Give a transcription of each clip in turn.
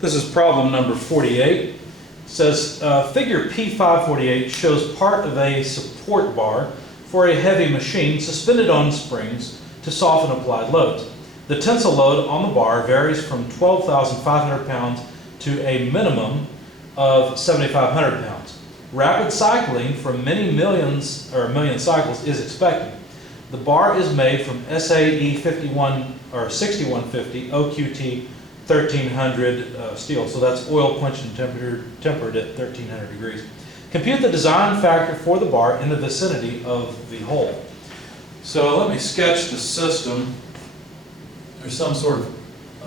This is problem number 48. It says figure P548 shows part of a support bar for a heavy machine suspended on springs to soften applied loads. The tensile load on the bar varies from 12,500 pounds to a minimum of 7,500 pounds. Rapid cycling from many million cycles is expected. The bar is made from SAE 6150 OQT 1300 steel, so that's oil quenched and tempered at 1300 degrees. Compute the design factor for the bar in the vicinity of the hole. So let me sketch the system. There's some sort of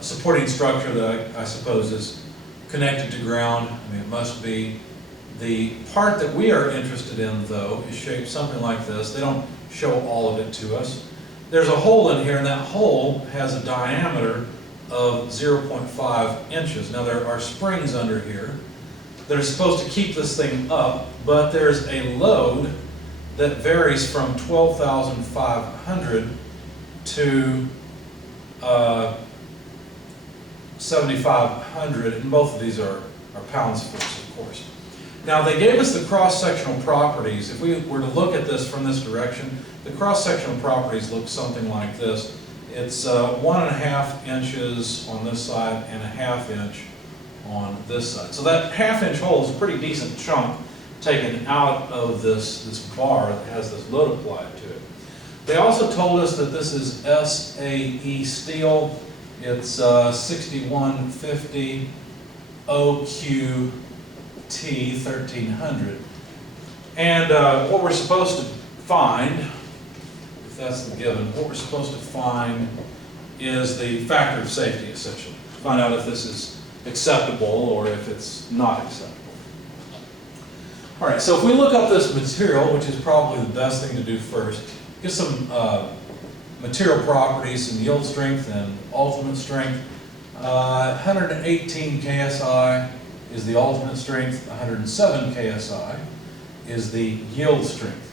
supporting structure that I suppose is connected to ground. I mean, it must be. The part that we are interested in, though, is shaped something like this. They don't show all of it to us. There's a hole in here, and that hole has a diameter of 0.5 inches. Now, there are springs under here that are supposed to keep this thing up, but there's a load that varies from 12,500 to 7,500, and both of these are pounds force, of course. Now, they gave us the cross-sectional properties. If we were to look at this from this direction, the cross-sectional properties look something like this. It's 1.5 inches on this side and 1/2 inch on this side. So that 1/2 inch hole is a pretty decent chunk taken out of this bar that has this load applied to it. They also told us that this is SAE steel. It's 6150 OQT 1300. And what we're supposed to find, if that's the given, what we're supposed to find is the factor of safety, essentially. Find out if this is acceptable or if it's not acceptable. All right, so if we look up this material, which is probably the best thing to do first, get some material properties, some yield strength and ultimate strength. 118 KSI is the ultimate strength, 107 KSI is the yield strength.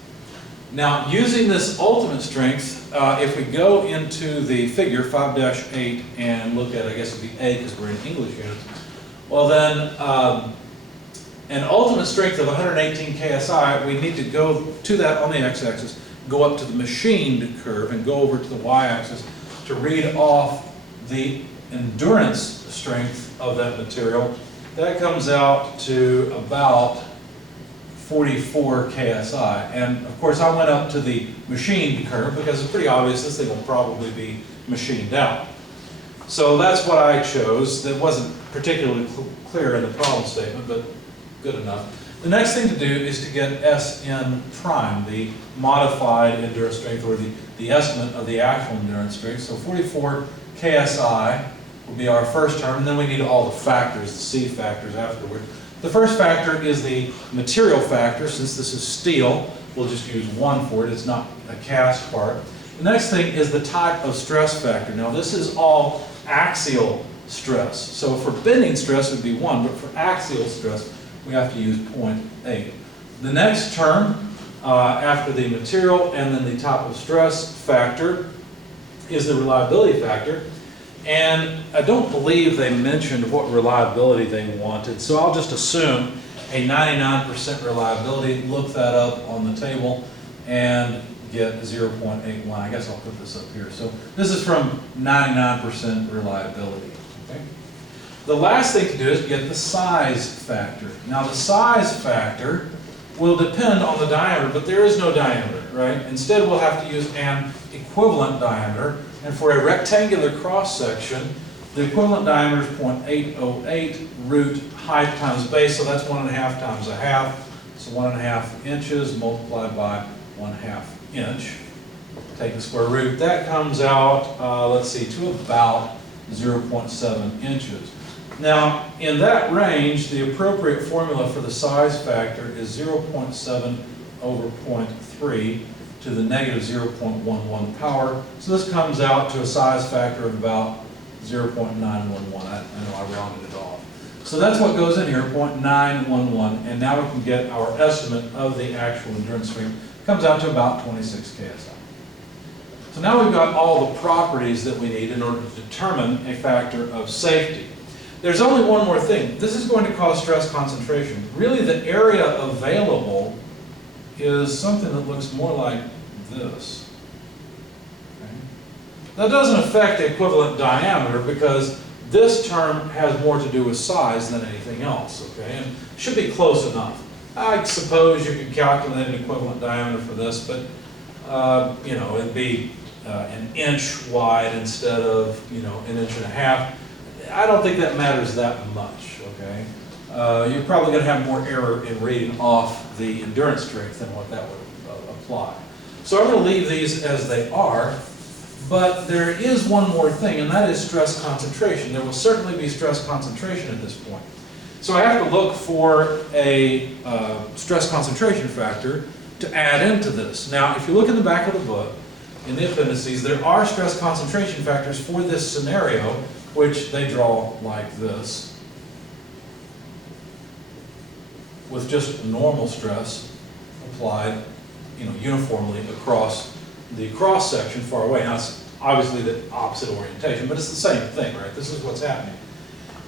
Now, using this ultimate strength, if we go into the figure 5-8 and look at, I guess it'd be A because we're in English units, well then, an ultimate strength of 118 KSI, we need to go to that on the x-axis, go up to the machined curve and go over to the y-axis to read off the endurance strength of that material. That comes out to about 44 KSI. And of course I went up to the machined curve because it's pretty obvious this thing will probably be machined out. So that's what I chose. That wasn't particularly clear in the problem statement, but good enough. The next thing to do is to get Sn prime, the modified endurance strength, or the estimate of the actual endurance strength. So 44 KSI will be our first term, and then we need all the factors, the C factors afterward. The first factor is the material factor. Since this is steel, we'll just use 1 for it. It's not a cast part. The next thing is the type of stress factor. Now this is all axial stress. So for bending stress it would be 1, but for axial stress we have to use 0.8. The next term after the material and then the type of stress factor is the reliability factor. And I don't believe they mentioned what reliability they wanted, so I'll just assume a 99% reliability, look that up on the table, and get 0.81. I guess I'll put this up here. So this is from 99% reliability. Okay? The last thing to do is get the size factor. Now the size factor will depend on the diameter, but there is no diameter, right? Instead we'll have to use an equivalent diameter. And for a rectangular cross-section, the equivalent diameter is 0.808 root height times base, so that's 1.5 times 1/2. So 1.5 inches multiplied by 1/2 inch. Take the square root. That comes out, let's see, to about 0.7 inches. Now, in that range, the appropriate formula for the size factor is 0.7 over 0.3 to the negative 0.11 power. So this comes out to a size factor of about 0.911. I know I rounded it off. So that's what goes in here, 0.911, and now we can get our estimate of the actual endurance strength. It comes out to about 26 KSI. So now we've got all the properties that we need in order to determine a factor of safety. There's only one more thing. This is going to cause stress concentration. Really, the area available is something that looks more like this. Okay? That doesn't affect the equivalent diameter because this term has more to do with size than anything else, okay? And should be close enough. I suppose you could calculate an equivalent diameter for this, but you know, it'd be an inch wide instead of, you know, an inch and a half. I don't think that matters that much, okay? You're probably going to have more error in reading off the endurance strength than what that would apply. So I'm going to leave these as they are, but there is one more thing, and that is stress concentration. There will certainly be stress concentration at this point. So I have to look for a stress concentration factor to add into this. Now, if you look in the back of the book, in the appendices, there are stress concentration factors for this scenario, which they draw like this, with just normal stress applied, you know, uniformly across the cross section far away. Now, it's obviously the opposite orientation, but it's the same thing, right? This is what's happening.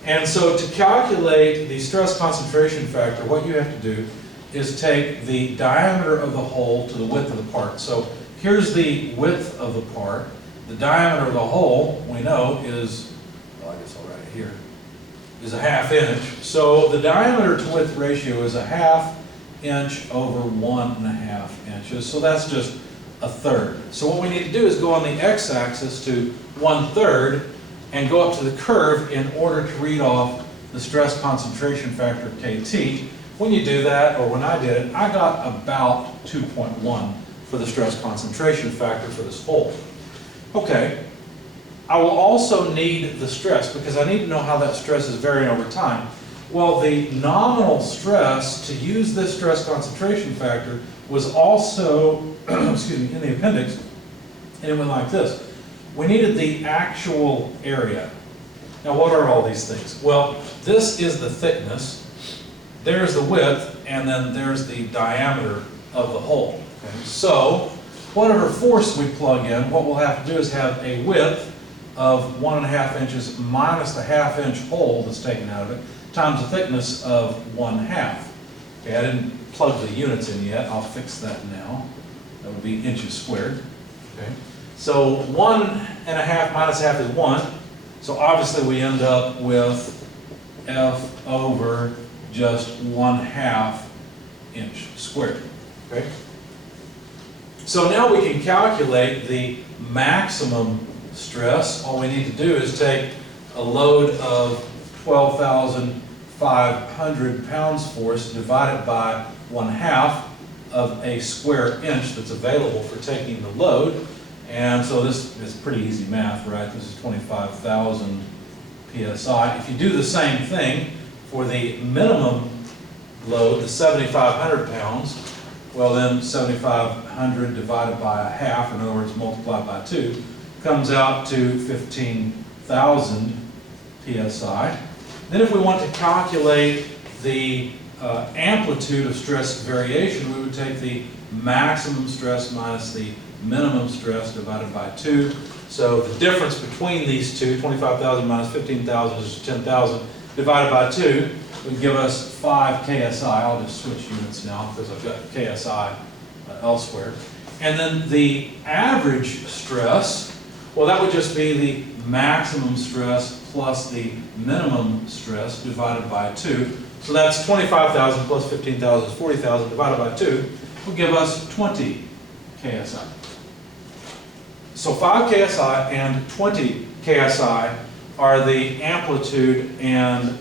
And so to calculate the stress concentration factor, what you have to do is take the diameter of the hole to the width of the part. So here's the width of the part. The diameter of the hole, we know, is, well, I guess I'll write it here, is a 1/2 inch. So the diameter to width ratio is a 1/2 inch over 1.5 inches. So that's just a third. So what we need to do is go on the x-axis to 1/3 and go up to the curve in order to read off the stress concentration factor Kt. When you do that, or when I did it, I got about 2.1 for the stress concentration factor for this hole. Okay, I will also need the stress because I need to know how that stress is varying over time. Well, the nominal stress to use this stress concentration factor was also, excuse me, in the appendix, and it went like this. We needed the actual area. Now, what are all these things? Well, this is the thickness, there's the width, and then there's the diameter of the hole. Okay? So, whatever force we plug in, what we'll have to do is have a width of 1.5 inches minus the 1/2 inch hole that's taken out of it, times the thickness of 1/2. Okay, I didn't plug the units in yet. I'll fix that now. That would be inches squared. Okay. So 1.5 minus 1/2 is 1. So obviously we end up with F over just 1/2 inch squared. Okay. So now we can calculate the maximum stress. All we need to do is take a load of 12,500 pounds force divided by 1/2 of a square inch that's available for taking the load. And so this is pretty easy math, right? This is 25,000 psi. If you do the same thing for the minimum load, the 7,500 pounds, well then 7,500 divided by 1/2, in other words multiplied by 2, comes out to 15,000 psi. Then if we want to calculate the amplitude of stress variation, we would take the maximum stress minus the minimum stress divided by 2. So the difference between these two, 25,000 minus 15,000 is 10,000, divided by 2 would give us 5 KSI. I'll just switch units now because I've got KSI elsewhere. And then the average stress, well, that would just be the maximum stress plus the minimum stress divided by 2. So that's 25,000 plus 15,000 is 40,000 divided by 2 will give us 20 KSI. So 5 KSI and 20 KSI are the amplitude and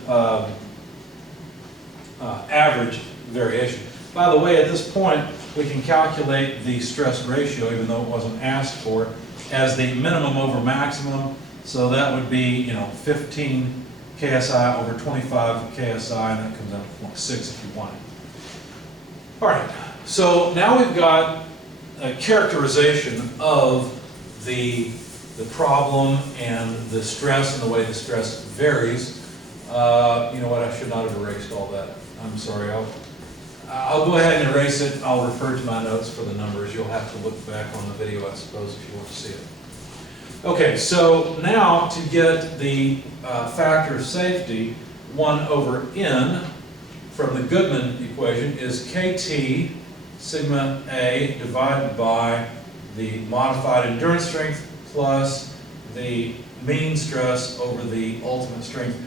average variation. By the way, at this point, we can calculate the stress ratio, even though it wasn't asked for, as the minimum over maximum. So that would be, 15 KSI over 25 KSI, and that comes out to 0.6 if you want it. All right, so now we've got a characterization of the problem and the stress and the way the stress varies. You know what, I should not have erased all that. I'm sorry, I'll go ahead and erase it. I'll refer to my notes for the numbers. You'll have to look back on the video, I suppose, if you want to see it. Okay, so now to get the factor of safety, 1 over n from the Goodman equation is KT sigma A divided by the modified endurance strength plus the mean stress over the ultimate strength.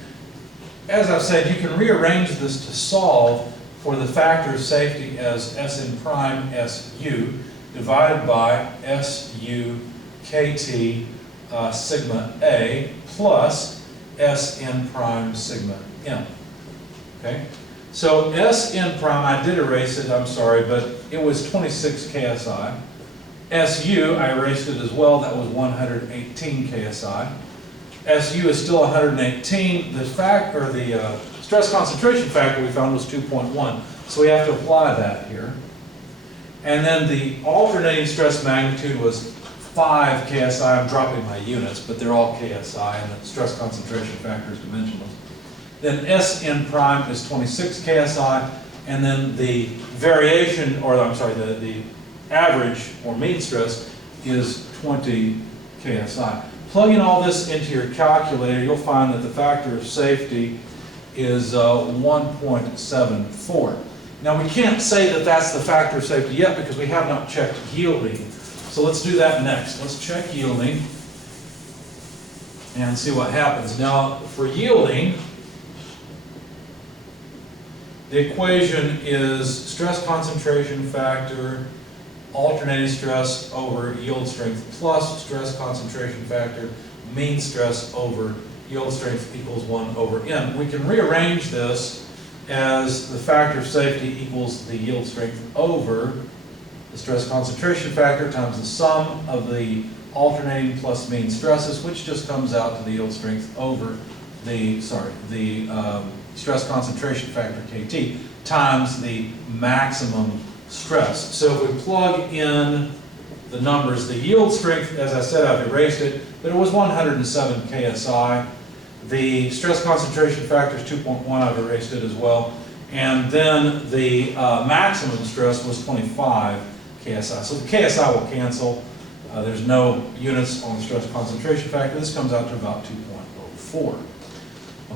As I've said, you can rearrange this to solve for the factor of safety as Sn prime Su divided by Su KT sigma A plus Sn prime sigma M. Okay? So Sn prime, I did erase it, I'm sorry, but it was 26 KSI. Su, I erased it as well, that was 118 KSI. Su is still 118. The stress concentration factor we found was 2.1, so we have to apply that here. And then the alternating stress magnitude was 5 KSI. I'm dropping my units, but they're all KSI, and the stress concentration factor is dimensionless. Then Sn prime is 26 KSI, and then the variation, or I'm sorry, the average or mean stress is 20 KSI. Plugging all this into your calculator, you'll find that the factor of safety is 1.74. Now we can't say that that's the factor of safety yet because we have not checked yielding. So let's do that next. Let's check yielding and see what happens. Now for yielding, the equation is stress concentration factor, alternating stress over yield strength plus stress concentration factor, mean stress over yield strength equals 1 over n. We can rearrange this as the factor of safety equals the yield strength over the stress concentration factor times the sum of the alternating plus mean stresses, which just comes out to the yield strength over the stress concentration factor KT times the maximum stress. So if we plug in the numbers, the yield strength, as I said, I've erased it, but it was 107 KSI. The stress concentration factor is 2.1, I've erased it as well. And then the maximum stress was 25 KSI. So the KSI will cancel. There's no units on the stress concentration factor. This comes out to about 2.04.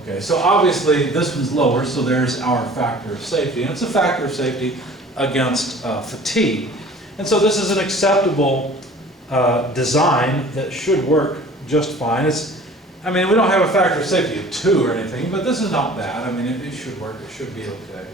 Okay, so obviously this one's lower, so there's our factor of safety. And it's a factor of safety against fatigue. And so this is an acceptable design that should work just fine. We don't have a factor of safety of 2 or anything, but this is not bad. It should work. It should be okay.